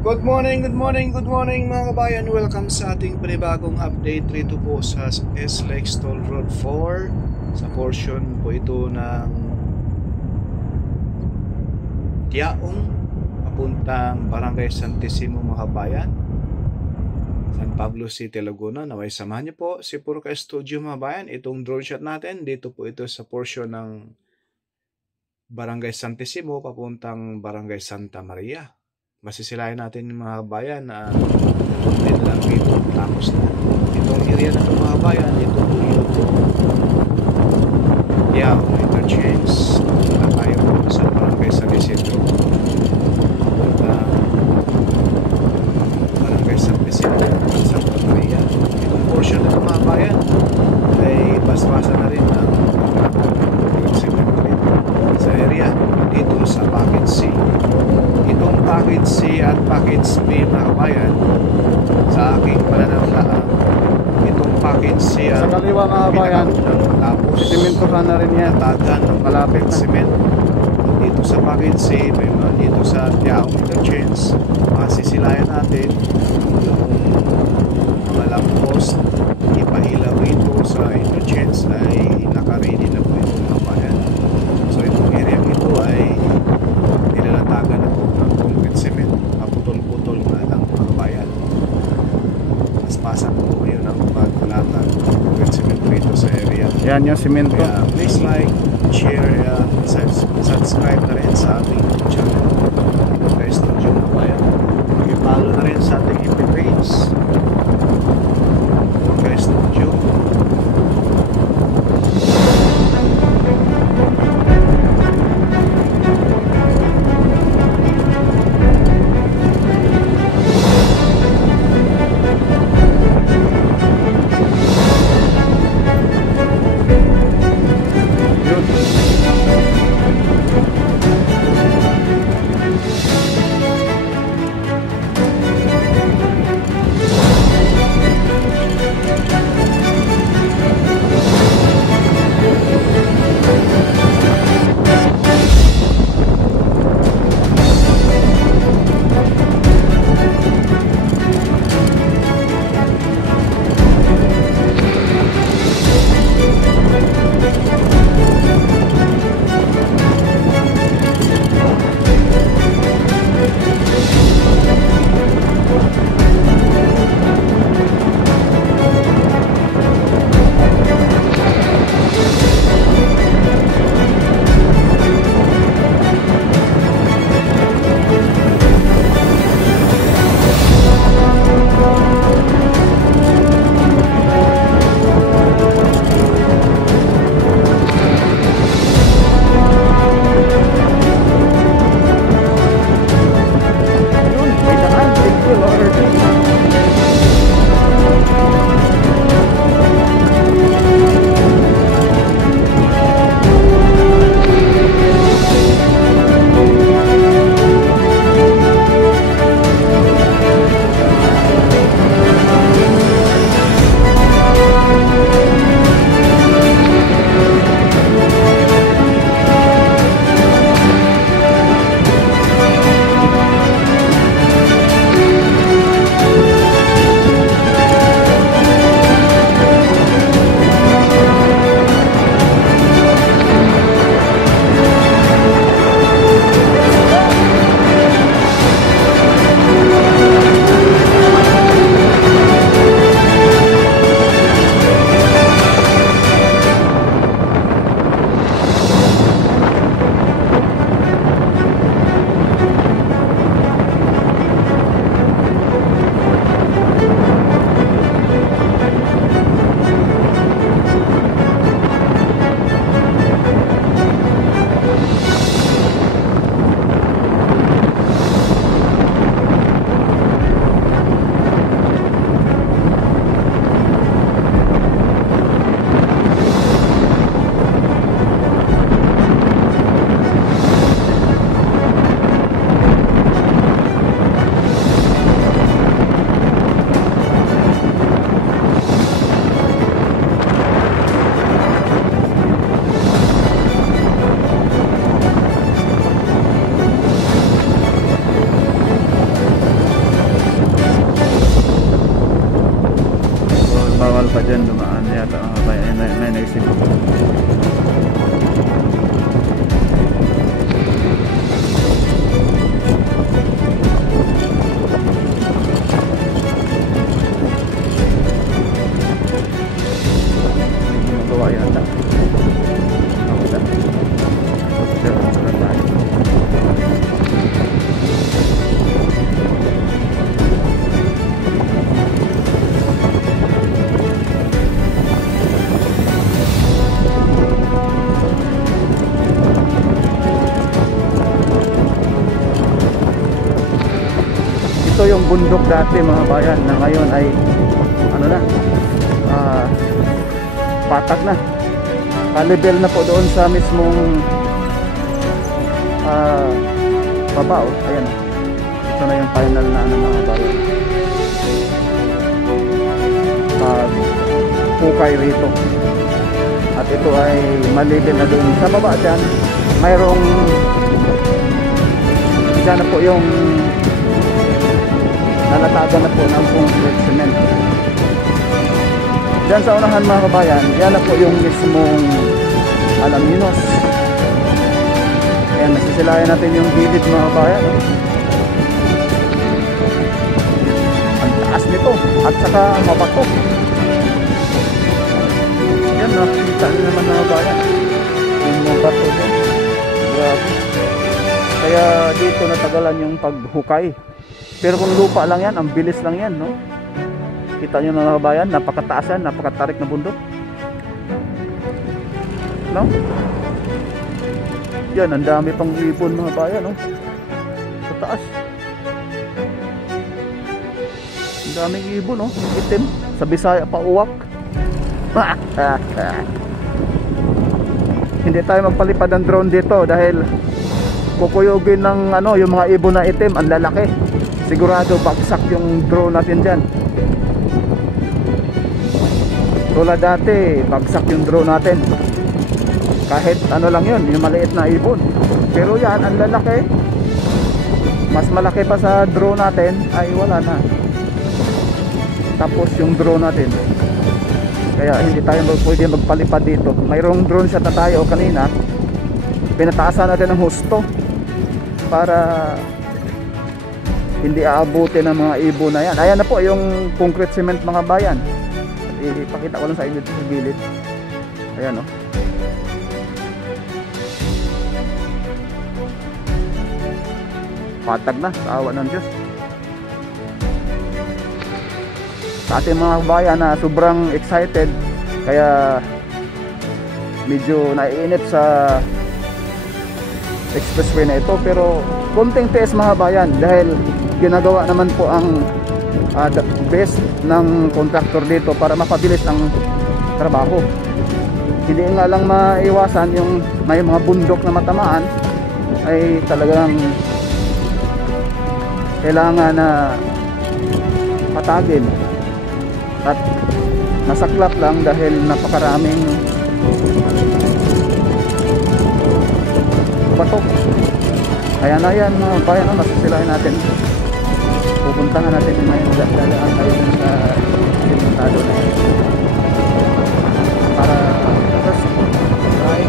Good morning, good morning, good morning mga kabayan. Welcome sa ating panibagong update rito po sa SLEX Toll Road 4. Sa portion po ito ng Tiaong papuntang Barangay Santissimo mga kabayan, San Pablo City, Laguna. Naway samahan niyo po si Purka Studio mga kabayan. Itong drone shot natin dito po ito sa portion ng Barangay Santissimo papuntang Barangay Santa Maria. Masisilayan natin yung mga kabayan na konti na lang dito tapos na itong area na ito mga kabayan. Ito po yung interchange na tayo sa Barangay San Isidro punta Barangay San Isidro at Santa Maria. Itong portion na ito mga kabayan ay basbasa na rin ng cemetery sa area dito sa Package C. Itong Package C at Package B mga kabayan, sa aking pananampalaan, itong Package C Sa at kaliwa mga kabayan, tapos simentohan na rin yan. tagan ng malapit cement. Dito sa Package C, dito sa Tiaong interchange, masisilayan natin yung mga lamppost ipahilaw rito sa interchange ay nakaready na po ito mga kabayan. So itong area ito ay nilalatagan na po ng concrete cement, kaputol-putol na lang mga kabayan. Paspasan po ngayon ang pagkulatag ng concrete cement rito sa area. Yan yung simento. Kaya please like, share, subscribe na rin sa ating channel Purka Studio mga kabayan. Mag-follow na rin sa ating FB page Purka Studio. dyan dumaan yata mga kabayan. May naisip ko. Magawa yata. Wala. Pero wala tayo. Ito yung bundok dati mga bayan na ngayon ay ano na, patag na, kalibel na po doon sa mismong baba. Ayan, ito na yung final na ano mga bayan, pag hukay rito. At ito ay malibel na doon sa baba. Dyan mayroong, dyan na po yung nalatagan na po ng concrete cement. Diyan sa unahan mga kabayan, yan na po yung mismong Alaminos. Ayan, nasisilayan natin yung gilid mga kabayan. Ang taas nito at saka mabato. Yan, nakikita nyo naman mga kabayan, yung mabato dyan. Grabe. Kaya dito natagalan yung paghukay. Pero kung lupa lang yan, ang bilis lang yan, no? Kita nyo na mga kabayan, napakataas yan, napakatarik na bundok. No? Yan, ang dami pang ibon mga bayan, no? Sa taas. Ang daming ibon, no? Itim. Sa Bisaya pa uwak. Hindi tayo magpalipad ng drone dito dahil kukuyugin ng ano, yung mga ibon na itim, ang lalaki. Sigurado bagsak yung drone natin dyan. Tulad dati, bagsak yung drone natin. Kahit ano lang yun, yung maliit na ibon. Pero yan, ang lalaki. Mas malaki pa sa drone natin, ay wala na. Tapos yung drone natin. Kaya hindi tayo pwede magpalipad dito. Mayroong drone shot na tayo kanina. Pinataasan natin ng husto para hindi aabutin ng mga ibon na yan. Ayan na po yung concrete cement mga bayan. Ipakita ko lang sa inyo sa gilid. Ayan, o. Patag na sa awa ng Diyos. Sa ating mga bayan na sobrang excited, kaya medyo naiinip sa expressway na ito. Pero konting tiis mga bayan dahil ginagawa naman po ang the best ng contractor dito para mapabilis ang trabaho. Hindi nga lang maiwasan yung may mga bundok na matamaan, ay talagang kailangan na patagin at nasaklap lang dahil napakaraming batok. Kaya na yan mga bayan, masisilayan natin. Pupuntahan natin yung ngayon, dadaan tayo dun sa limitado na yun para first try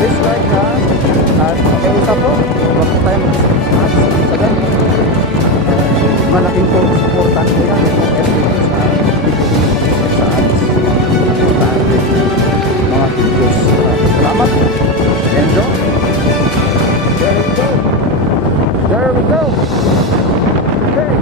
this right na at kaya po huwag po tayo mag-mas sa ganyan. Malaking supportan ko yan yung everything sa ads mga videos. Salamat. Enzo. There we go. There we go. Okay.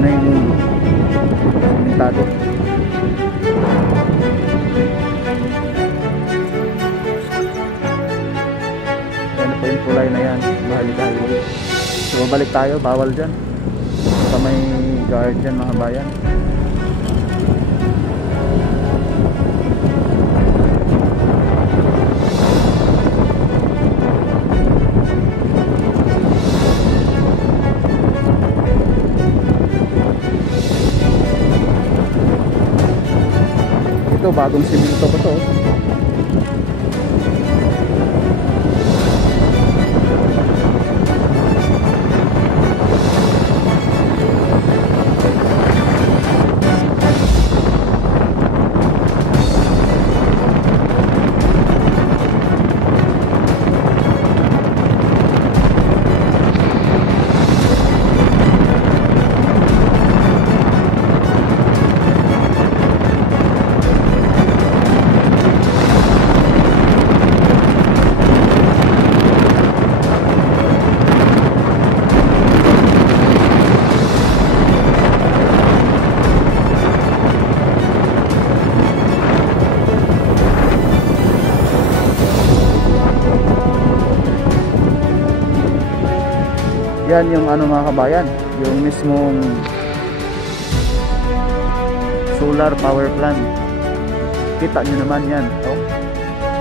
Yan na yung komentado. Yan po yung tulay na yan, Maharlika Highway. So balik tayo, bawal dyan. Baka may guard dyan mga bayan. Ito bagong simento ko to. Yan yung ano mga kabayan, yung mismong solar power plant. Kita nyo naman yan, oh.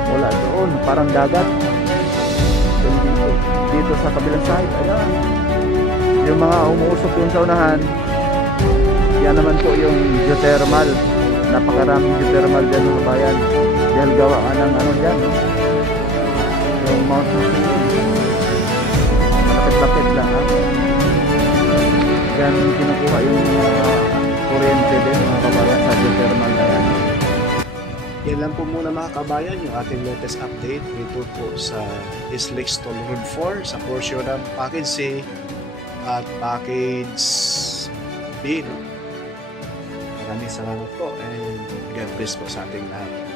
Wala doon, parang dagat. Dito sa kabilang side, ayan. Yung mga umuusok yung sa unahan, yan naman po yung geothermal. Napakaraming geothermal dyan mga kabayan. Dahil gawa ka ng ano dyan, no? Yung Mount Makiling. Bakit lang ha? Yan kinukuha yung kuryente din mga kabayan sa geothermal na yan. Yan lang po muna mga kabayan yung ating latest update dito po sa East Lakes Toll Road 4 sa portion ng Package C at Package B. No? Maraming salamat po and God bless po sa ating lahat.